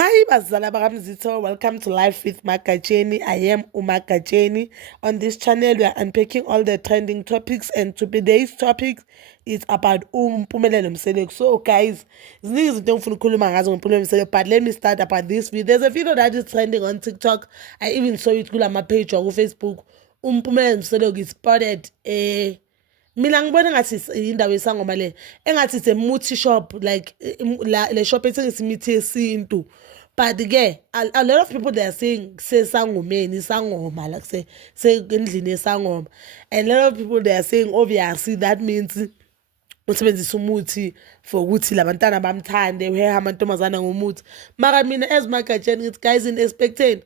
Hi, Bazala Baramzito. Welcome to Life with Makajeni. I am Umakajeni. On this channel, we are unpacking all the trending topics, and today's topic is about Mpumelelo Mseleko. So, guys, but let me start about this video. There's a video that is trending on TikTok. I even saw it on my page on Facebook. Mpumelelo Mseleko is spotted. Mina ngibona ngathi indawo yesangoma le engathi it's a muthi shop, like le shop ethengisa imithi yesintu, but ke a lot of people they are saying sesangomeni sangoma, like say endlini yesangoma, and a lot of people they are saying obviously that means usebenzisa umuthi for ukuthi labantwana bamthande uheha amantombazana ngomuthi. Mara mina as Makajeni ngithi guys, in expecting,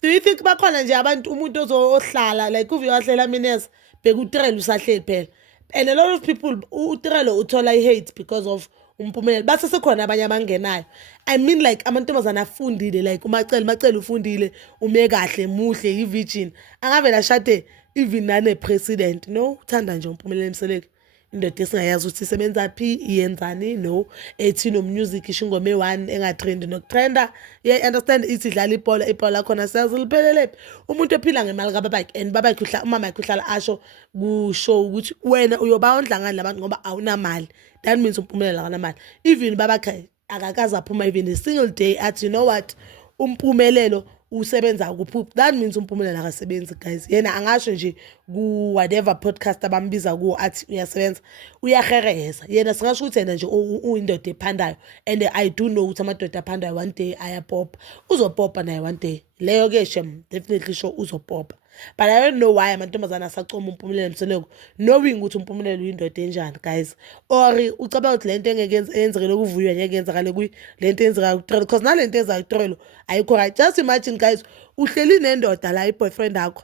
do you think bakhona nje abantu umuntu ozohlala like uve wahlela mina beka uTrell usahleli phela? And a lot of people uTrell uthola hate because of Mpumelelo, base sekhona abanye abangenayo. I mean, like amantombazana afundile, like Macele ufundile, ume kahle muhle i-virgin, angavela shade even nane president. No, uthanda nje uMpumelelo Mseleko, indoda esingayazi ukuthi isebenza phi iyenzani, no, ethi no music isho ingoma e1 engatrend nokutrenda. Yeah, understand, ithi dlala ibhola khona sales liphelele. Umuntu ephila ngemali kababakhe, and babakhe umama yakhe uhlala asho kushow ukuthi wena uyoba ondlangani labantu ngoba awunamali. That means uMpumelelo akanamali. Even babakhe akakaze aphuma even a single day athi, you know what, uMpumelelo usebenza kuphi. That means uMpumelelo akasebenzi, guys. Yena angasho nje ku whatever podcast abambiza kuwo athi uyasebenza, uyahereza. Yena singasho ukuthi yena nje uyindoda ephandayo, and I do know ukuthi amadoda aphandayo one day ayapopa. Uzopopa naye one day. Leyo ke shem definitely sure uzopopa. But I don't know why amantombazana asacoma uMpumelelo Mseleko, knowing ukuthi uMpumelelo uyindoda enjani, guys. Or ucabanga ukuthi lento engeke yenzekele ukuvuywa ngeke yenzakale kuyi lento eyenzeka kuTrell, because nalento eyenza kuTrell ayikho right. Just imagine guys, uhleli nendoda la i-boyfriend yakho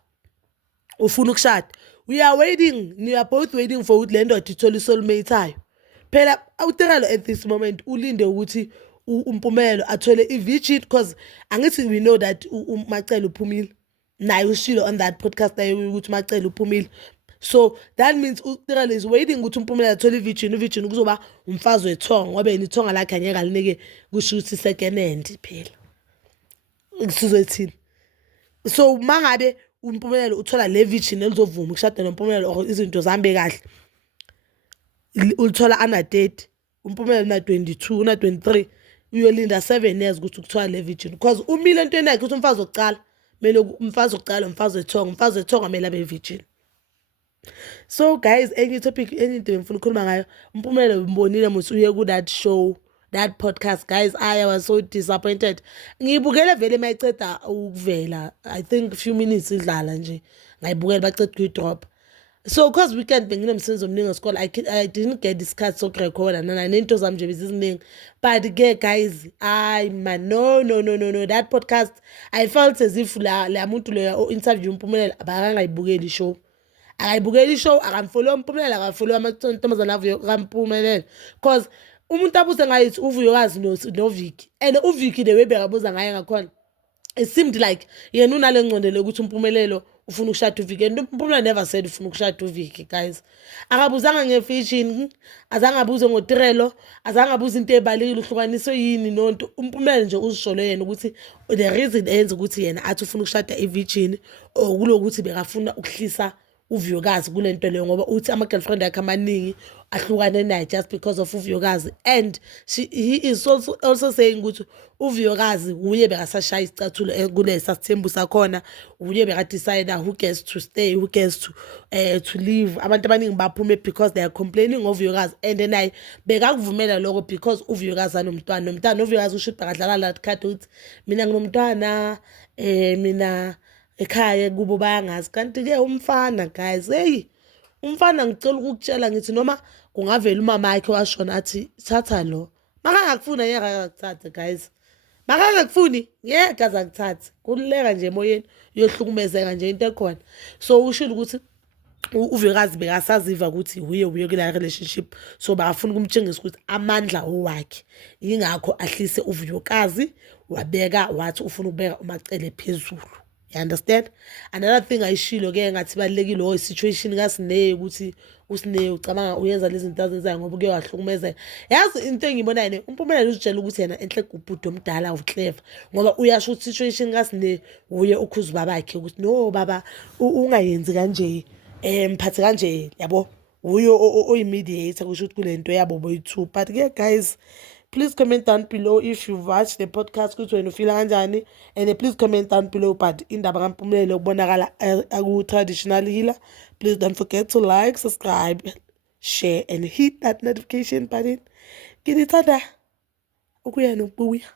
ufuna ukushada, we are waiting, we are both waiting for ukuthi le ndoda ithole isoulmate ayo. Phela uTrell at this moment ulinde ukuthi uMpumelelo athole i-virgin, because angithi we know that uMacele uphumile naye ushilo on that podcast naye ukuthi Macele uphumile. So that means uTrell is waiting ukuthi uMpumelelo athole i-virgin kuzoba umfazi wethonga, ngoba yena ithonga lakhe angeke alinike kusho ukuthi second hand phela. Kusizothini? So mangabe uMpumelelo uthola le virgin elizovuma ukushada noMpumelelo or izinto zihambe kahle, ulithola ana 30, uMpumelelo na 22 na 23, uyolinda 7 years ukuthi ukuthola le virgin, because umile entweni yakhe ukuthi umfazi wokucala mele umfazi wokucala umfazi wethonga mele abe virgin. So guys, any topic, anything ngifuna ukukhuluma ngayo, uMpumelelo umbonile musi uye ku that show, that podcast, guys. I was so disappointed. Ngiyibukele vele mayiceda ukuvela, I think few minutes idlala nje ngayibukela baceda kuyidrop. So cause weekend benginomsebenzi omningi esikole, I didn't get this card so record nana nento zami nje beziziningi. But guys, man, no, that podcast I felt as if la muntu lo interview uMpumelelo abakangayibukeli show. Akayibukeli ishow, akamfollow uMpumelelo, akafollow amantombazana avuyo kaMpumelelo, because umuntu abuze ngayithi uvuyokazi noVicky, and uVicky the way bekabuza ngaye ngakhona, it seemed like yena unale ngcondelo ukuthi uMpumelelo ufuna ukushada uVicky, and uMpumelelo never said ufuna ukushada uVicky, guys. Akabuzanga ngefiction, azange abuze ngoTrell, azange abuze into ebalekile uhlukaniswe yini nonto. uMpumelelo nje uzisholo yena ukuthi the reason enza ukuthi yena athi ufuna ukushada ivirgin or kulokuthi bekafuna ukuhlisa uvuyokazi kulento leyo, ngoba uthi ama-girlfriend yakhe amaningi ahlukane naye just because of uvuyokazi. And he is also saying ukuthi uvuyokazi uye bekasashaya isicathulo kulesa sithembu sakhona, uye bekadecide who gets to stay, who gets to leave. Abantu abaningi baphume because they are complaining ngovuyokazi, and naye bekakuvumela lokho because uvuyokazi anomntwana. Uvuyokazi usho ukuthi bakadlala la card ukuthi mina nginomntwana, mina ekhaya kubo bayangazi. Kanti ke umfana, guys, hey, umfana ngicela ukukutshela ngithi noma kungavela umama yakhe washona athi thatha lo, makangakufuni ngeke akakuthathe, guys. Makangakufuni ngeke azakuthathe, kululeka nje emoyeni, uyohlukumezeka nje into ekhona. So ushilo ukuthi uvuyokazi bekasaziva ukuthi uye kula relationship, so bakafuna ukumtshengisa ukuthi amandla owakhe, ingakho ahlise uvuyokazi wabeka wathi ufuna ukubeka uMacele phezulu. You understand? Another thing ayishilo-ke ngathi balulekile situation kaSineya ukuthi uSineya ucabanga uyenza lezi zinto azenzayo ngoba kuke wahlukumeza. Yazi into engiyibonayo ne uMpumelelo uzitshela ukuthi yena enhle kubhudo omdala uClever ngoba uyasho ukuthi situation kaSineya uye ukhuza babakhe ukuthi no baba ungayenzi kanje mphathe kanje yabo uyo oyi-mediator kusho ukuthi kule nto yabo boyi-two. But yeah guys, please comment down below if you've watched the podcast ukuthi wena ufila kanjani, and please comment down below but indaba kaMpumelelo kubonakala aku-traditional healer. Please don't forget to like, subscribe, share and hit that notification button. Ngithanda ukuya nokubuya.